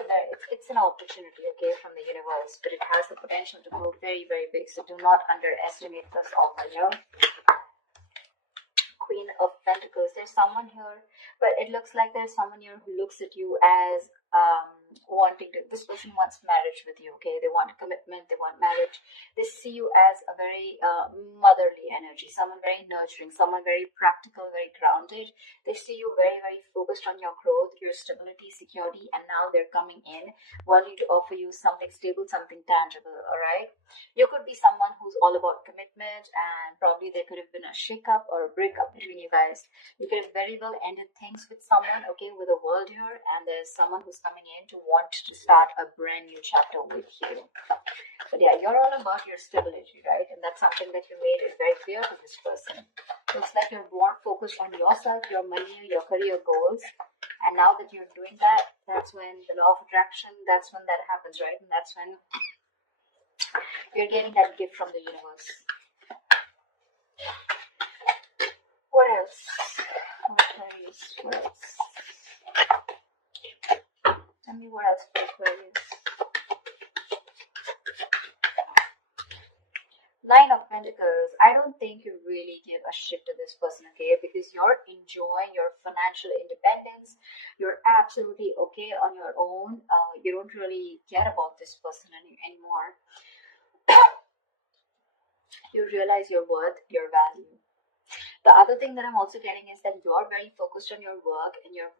be it's an opportunity, okay, from the universe, but it has the potential to grow very, very big. So do not underestimate this offer here. Queen of Pentacles. There's someone here, but it looks like there's someone here who looks at you as wanting to, this person wants marriage with you, okay? They want commitment, they want marriage. They see you as a very motherly energy, someone very nurturing, someone very practical, very grounded. They see you very, very focused on your growth, your stability, security, and now they're coming in wanting to offer you something stable, something tangible, all right? You could be someone who's all about commitment, and probably there could have been a shake-up or a breakup between you guys. You could have very well ended things with someone, okay, with a world here, and there's someone who's coming in to want to start a brand new chapter with you. But yeah, you're all about your stability, right? And that's something that you made it very clear to this person. Looks like you're more focused on yourself, your money, your career goals. And now that you're doing that, that's when the law of attraction, that's when that happens, right? And that's when you're getting that gift from the universe. What else? Aquarius, what else? Tell me what else for Aquarius. Nine of Pentacles. I don't think you really give a shit to this person, okay? Because you're enjoying your financial independence. You're absolutely okay on your own. You don't really care about this person anymore. You realize your worth, your value. The other thing that I'm also getting is that you're very focused on your work, and you're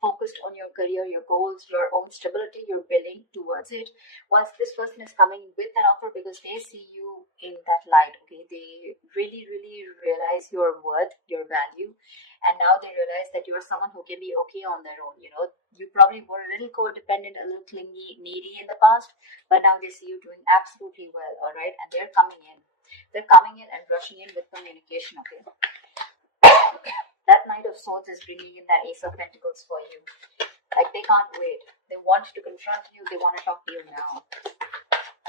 focused on your career, your goals, your own stability. You're building towards it. Once this person is coming with an offer, because they see you in that light, okay, they really, really realize your worth, your value, and now they realize that you're someone who can be okay on their own. You know, you probably were a little codependent, a little clingy, needy in the past, but now they see you doing absolutely well, all right, and they're coming in. They're coming in and rushing in with communication, okay? That Knight of Swords is bringing in that Ace of Pentacles for you. Like, they can't wait. They want to confront you. They want to talk to you now.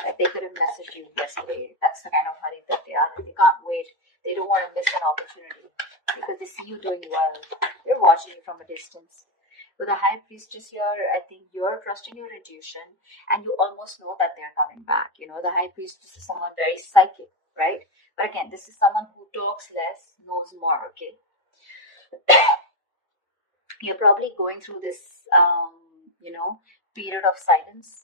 Like, they could have messaged you yesterday. That's the kind of hurry that they are. They can't wait. They don't want to miss an opportunity because they see you doing well. They're watching you from a distance. With the High Priestess here, I think you're trusting your intuition, and you almost know that they're coming back. You know, the High Priestess is someone very psychic, right? But again, this is someone who talks less, knows more, okay? You're probably going through this, period of silence.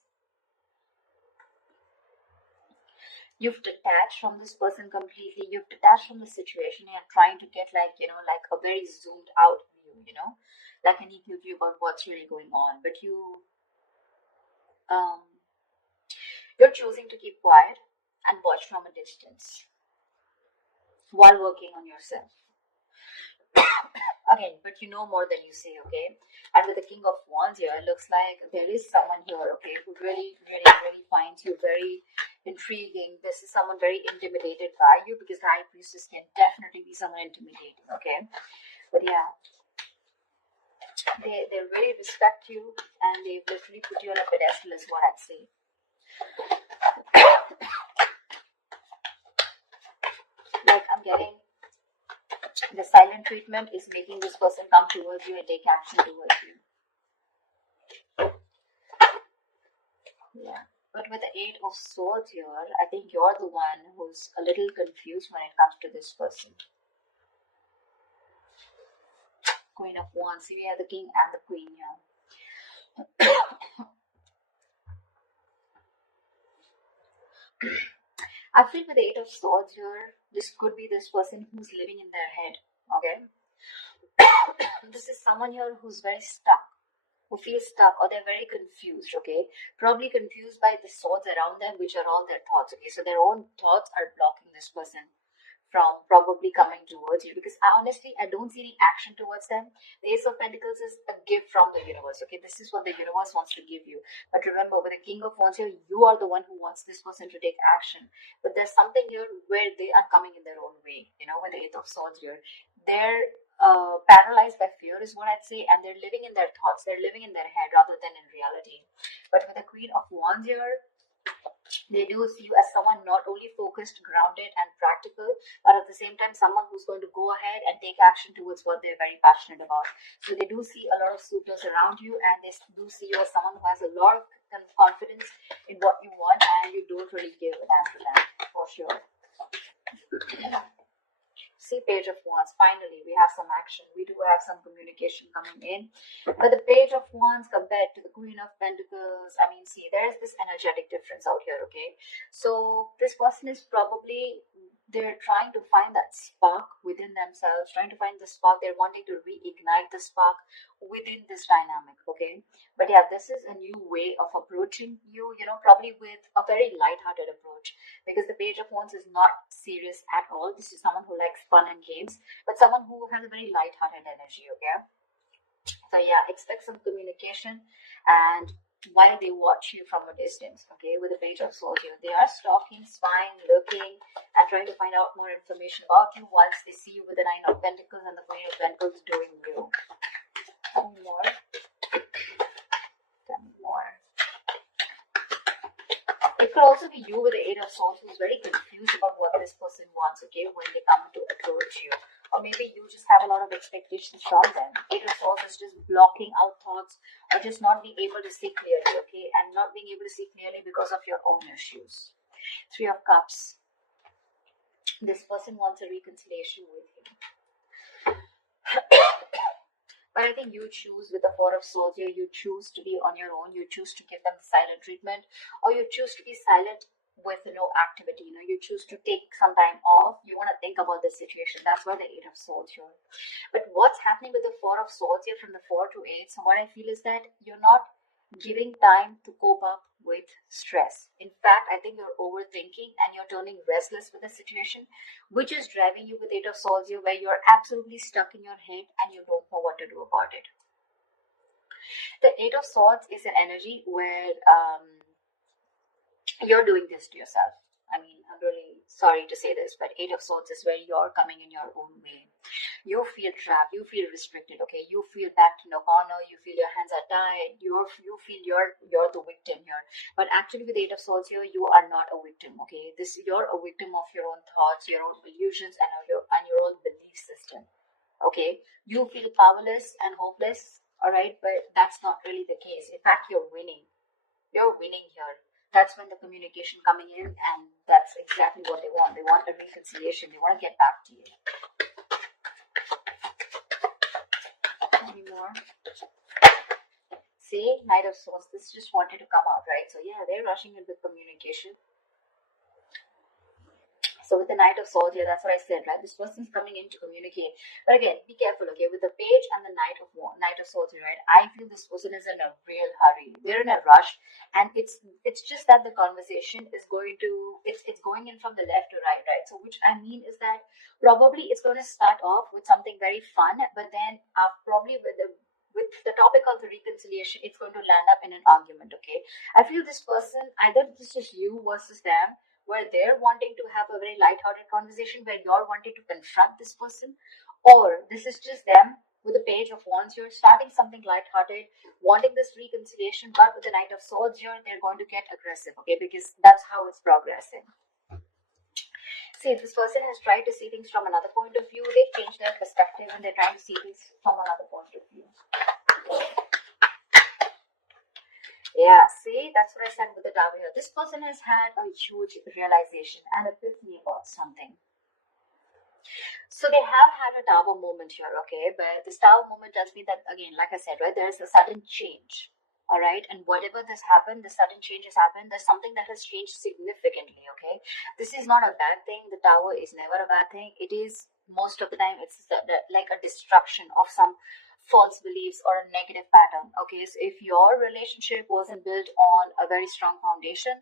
You've detached from this person completely. You've detached from the situation. You're trying to get like a very zoomed out view, like an equal view about what's really going on. But you're choosing to keep quiet and watch from a distance while working on yourself. Again, but you know more than you say, okay? And with the King of Wands here, it looks like there is someone here, okay, who really, really, really finds you very intriguing. This is someone very intimidated by you, because the High Priestess can definitely be someone intimidating, okay? But yeah, they really respect you, and they've literally put you on a pedestal, is what I'd say. Like, I'm getting the silent treatment is making this person come towards you and take action towards you. Yeah. But with the Eight of Swords here, I think you're the one who's a little confused when it comes to this person. Queen of Wands. We have the King and the Queen here. I feel with the Eight of Swords here, this could be this person who's living in their head, okay? This is someone here who's very stuck, who feels stuck, or they're very confused, okay? Probably confused by the swords around them, which are all their thoughts, okay? So their own thoughts are blocking this person from probably coming towards you, because I don't see any action towards them. The Ace of Pentacles is a gift from the universe, okay? This is what the universe wants to give you. But remember, with the King of Wands here, you are the one who wants this person to take action. But there's something here where they are coming in their own way, with the Eight of Swords here. They're paralyzed by fear, is what I'd say, and they're living in their thoughts. They're living in their head rather than in reality. But with the Queen of Wands here, They do see you as someone not only focused, grounded, and practical, but at the same time, someone who's going to go ahead and take action towards what they're very passionate about. So they do see a lot of suitors around you, and they do see you as someone who has a lot of confidence in what you want, and you don't really give a damn to them, for sure. See, Page of Wands. Finally, we have some action. We do have some communication coming in. But the Page of Wands compared to the Queen of Pentacles, I mean, see, there is this energetic difference out here, okay? So this person is probably, they're trying to find that spark within themselves, trying to find the spark. They're wanting to reignite the spark within this dynamic, okay? But yeah, this is a new way of approaching you, probably with a very light-hearted approach, because the Page of Wands is not serious at all. This is someone who likes fun and games, but someone who has a very light-hearted energy, okay? So yeah, expect some communication, and while they watch you from a distance, okay, with the Page of Swords here, they are stalking, spying, looking, and trying to find out more information about you, whilst they see you with the Nine of Pentacles and the Queen of Pentacles doing you. Tell me more. Tell me more. It could also be you with the Eight of Swords who's very confused about what this person wants, okay, when they come to approach you. Or maybe you just have a lot of expectations from them. Eight of Swords is just blocking out thoughts, or just not being able to see clearly, okay, and not being able to see clearly because of your own issues. Three of Cups. This person wants a reconciliation with you. But I think you choose with the Four of Swords here, you choose to be on your own, you choose to give them the silent treatment, or you choose to be silent with no activity, you choose to take some time off, you want to think about the situation. That's why the Eight of Swords here. But what's happening with the Four of Swords here from the 4 to 8, so what I feel is that you're not giving time to cope up with stress. In fact, I think you're overthinking and you're turning restless with the situation, which is driving you with Eight of Swords here, where you're absolutely stuck in your head and you don't know what to do about it. The Eight of Swords is an energy where you're doing this to yourself. I mean, I'm really sorry to say this, but Eight of Swords is where you're coming in your own way. You feel trapped, you feel restricted, okay? You feel backed in a corner, you feel your hands are tied, you feel you're the victim here. But actually with Eight of Swords here, you are not a victim, okay? You're a victim of your own thoughts, your own illusions, and your own belief system, okay? You feel powerless and hopeless, all right? But that's not really the case. In fact, you're winning. You're winning here. That's when the communication coming in, and that's exactly what they want. They want a reconciliation. They want to get back to you. Any more? See, Knight of Swords. This just wanted to come out, right? So yeah, they're rushing in with communication. So with the Knight of Swords here, that's what I said, right? This person's coming in to communicate. But again, be careful, okay? With the Page and the Knight of Swords here, right? I feel this person is in a real hurry. They're in a rush, and it's just that the conversation is going to, it's going in from the left to right, right? So which I mean is that probably it's going to start off with something very fun, but then probably with the topic of the reconciliation, it's going to land up in an argument, okay? I feel this person, either this is you versus them, where they're wanting to have a very light-hearted conversation, where you're wanting to confront this person, or this is just them with the Page of Wands. You're starting something light-hearted, wanting this reconciliation, but with the Knight of Swords here, they're going to get aggressive, okay, because that's how it's progressing. See, this person has tried to see things from another point of view. They've changed their perspective, and they're trying to see things from another point of view. Yeah, see, that's what I said with the Tower here. This person has had a huge realization and epiphany about something. So they have had a Tower moment here, okay? But this Tower moment tells me that, again, like I said, right, there is a sudden change, all right? And whatever this happened, the sudden change has happened, there's something that has changed significantly, okay? This is not a bad thing. The Tower is never a bad thing. It is, most of the time, it's like a destruction of some false beliefs or a negative pattern, okay? So if your relationship wasn't built on a very strong foundation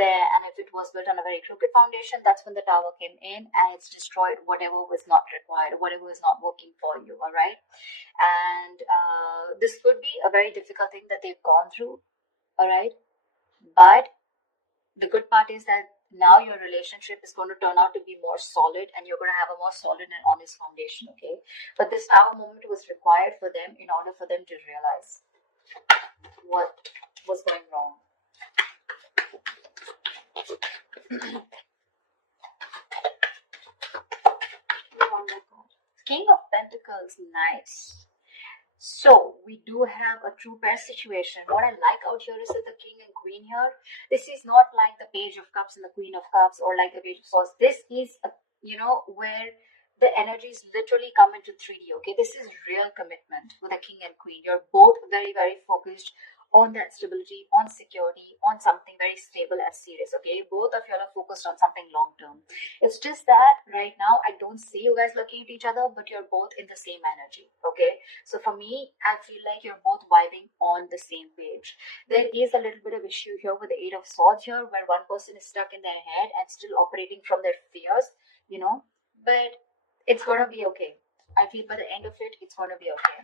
there, and if it was built on a very crooked foundation, that's when the Tower came in and it's destroyed whatever was not required, whatever is not working for you, all right? And this could be a very difficult thing that they've gone through, all right? But the good part is that now your relationship is going to turn out to be more solid, and you're going to have a more solid and honest foundation, okay? But this Tower moment was required for them in order for them to realize what was going wrong. King of Pentacles, nice. So we do have a true pair situation. What I like out here is that the King and Queen here. This is not like the Page of Cups and the Queen of Cups, or like the Page of Swords. This is, where the energies literally come into 3D. Okay, this is real commitment with the King and Queen. You're both very, very focused on that stability, on security, on something very stable and serious. Okay, both of you are focused on something long term. It's just that right now I don't see you guys looking at each other, but you're both in the same energy. Okay, so for me, I feel like you're both vibing on the same page. There is a little bit of issue here with the Eight of Swords here, where one person is stuck in their head and still operating from their fears, but it's gonna be okay. I feel by the end of it, it's gonna be okay.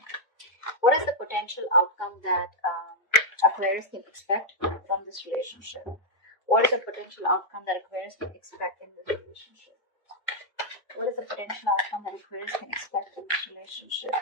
What is the potential outcome that Aquarius can expect from this relationship? What is the potential outcome that Aquarius can expect in this relationship? What is the potential outcome that Aquarius can expect in this relationship?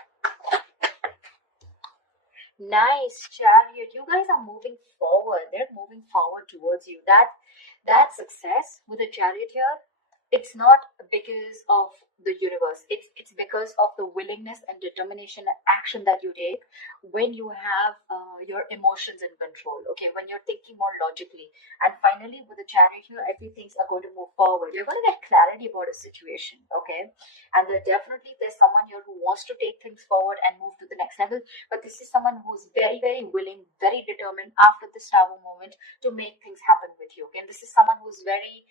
Nice, Chariot. You guys are moving forward. They're moving forward towards you. That success with the Chariot here, it's not because of the universe. It's because of the willingness and determination and action that you take when you have your emotions in control. Okay, when you're thinking more logically. And finally, with the Chariot here, I feel things are going to move forward. You're going to get clarity about a situation. Okay, and there's someone here who wants to take things forward and move to the next level. But this is someone who's very, very willing, very determined after this Tower moment to make things happen with you. Okay, and this is someone who's very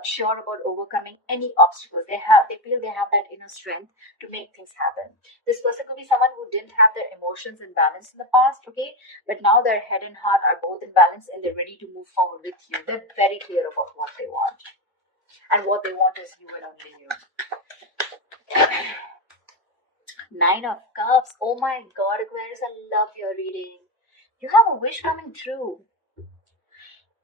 sure about overcoming any obstacles. They feel they have that inner strength to make things happen. This person could be someone who didn't have their emotions in balance in the past, okay, but now their head and heart are both in balance and they're ready to move forward with you. They're very clear about what they want, and what they want is you and only you. Nine of Cups. Oh my God, Aquarius, I love your reading. You have a wish coming true.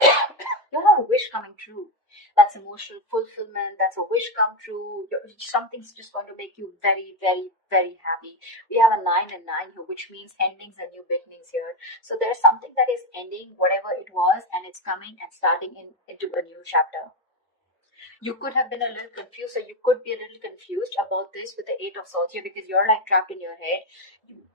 You have a wish coming true. That's emotional fulfillment. That's a wish come true. Something's just going to make you very, very, very happy. We have a 9 and 9 here, which means endings and new beginnings here. So there's something that is ending, whatever it was, and it's coming and starting into a new chapter. You could have been a little confused, or you could be a little confused about this with the Eight of Swords here, because you're like trapped in your head.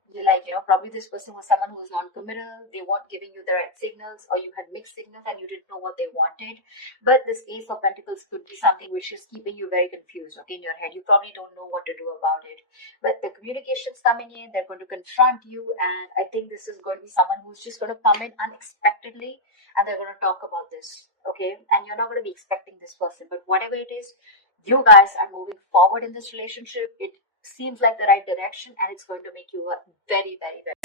You're like, probably this person was someone who was non-committal. They weren't giving you the right signals, or you had mixed signals and you didn't know what they wanted. But this Ace of Pentacles could be something which is keeping you very confused, okay, in your head. You probably don't know what to do about it. But the communication's coming in, they're going to confront you, and I think this is going to be someone who's just going to come in unexpectedly, and they're going to talk about this, okay? And you're not going to be expecting this person, but whatever it is, you guys are moving forward in this relationship. It seems like the right direction, and it's going to make you a very, very, very